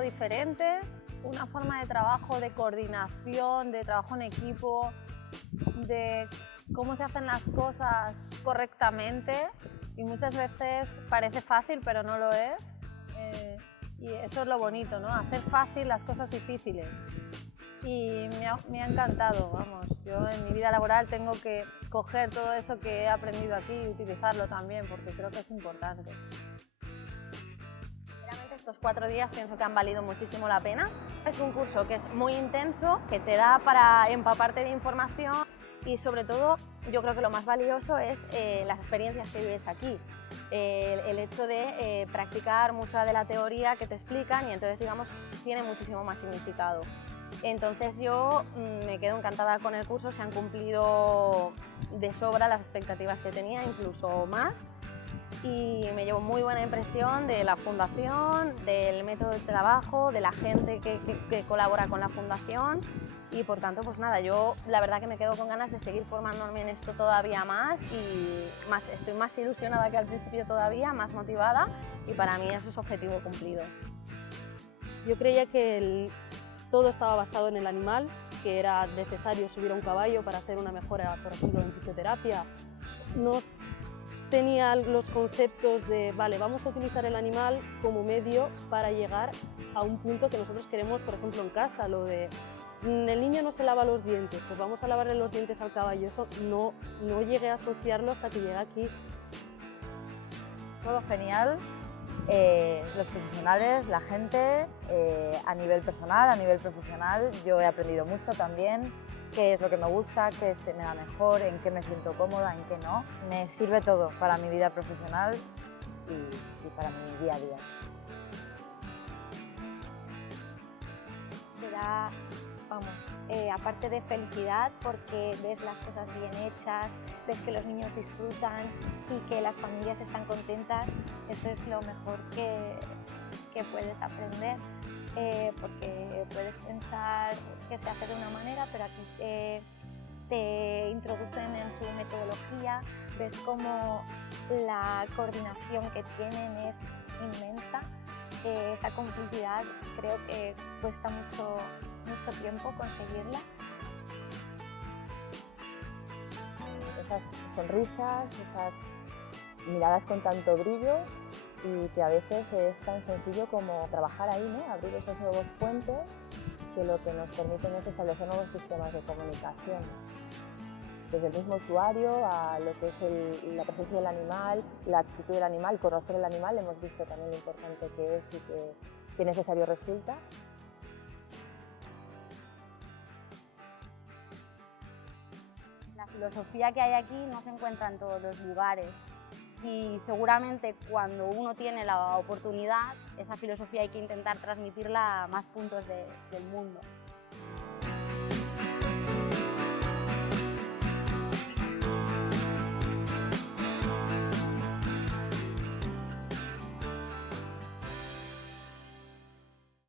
trabajo diferente, una forma de trabajo de coordinación, de trabajo en equipo, de cómo se hacen las cosas correctamente, y muchas veces parece fácil pero no lo es, y eso es lo bonito, ¿no? Hacer fácil las cosas difíciles. Y me ha encantado, vamos, yo en mi vida laboral tengo que coger todo eso que he aprendido aquí y utilizarlo también, porque creo que es importante. Realmente estos 4 días pienso que han valido muchísimo la pena. Es un curso que es muy intenso, que te da para empaparte de información, y sobre todo yo creo que lo más valioso es las experiencias que vives aquí. El hecho de practicar mucha de la teoría que te explican, y entonces digamos tiene muchísimo más significado. Entonces yo me quedo encantada con el curso, se han cumplido de sobra las expectativas que tenía, incluso más, y me llevo muy buena impresión de la fundación, del método de trabajo, de la gente que colabora con la fundación, y por tanto pues nada, yo la verdad que me quedo con ganas de seguir formándome en esto todavía más, y estoy más ilusionada que al principio todavía, más motivada, y para mí eso es objetivo cumplido. Yo creía que todo estaba basado en el animal, que era necesario subir a un caballo para hacer una mejora, por ejemplo, en fisioterapia. No tenía los conceptos de, vale, vamos a utilizar el animal como medio para llegar a un punto que nosotros queremos, por ejemplo, en casa, lo de el niño no se lava los dientes, pues vamos a lavarle los dientes al caballo. Eso no llegué a asociarlo hasta que llegué aquí. Todo genial. Los profesionales, la gente, a nivel personal, a nivel profesional, yo he aprendido mucho también, qué es lo que me gusta, qué se me da mejor, en qué me siento cómoda, en qué no. Me sirve todo para mi vida profesional y para mi día a día. Te da, vamos, aparte de felicidad, porque ves las cosas bien hechas, ves que los niños disfrutan y que las familias están contentas, eso es lo mejor que puedes aprender, porque puedes pensar que se hace de una manera, pero aquí te introducen en su metodología, ves cómo la coordinación que tienen es inmensa, esa complicidad creo que cuesta mucho tiempo conseguirla. Esas sonrisas, esas miradas con tanto brillo, y que a veces es tan sencillo como trabajar ahí, ¿no? Abrir esos nuevos puentes que lo que nos permiten es establecer nuevos sistemas de comunicación. Desde el mismo usuario a lo que es la presencia del animal, la actitud del animal, conocer el animal, hemos visto también lo importante que es y qué necesario resulta. La filosofía que hay aquí no se encuentra en todos los lugares, y seguramente cuando uno tiene la oportunidad, esa filosofía hay que intentar transmitirla a más puntos del mundo.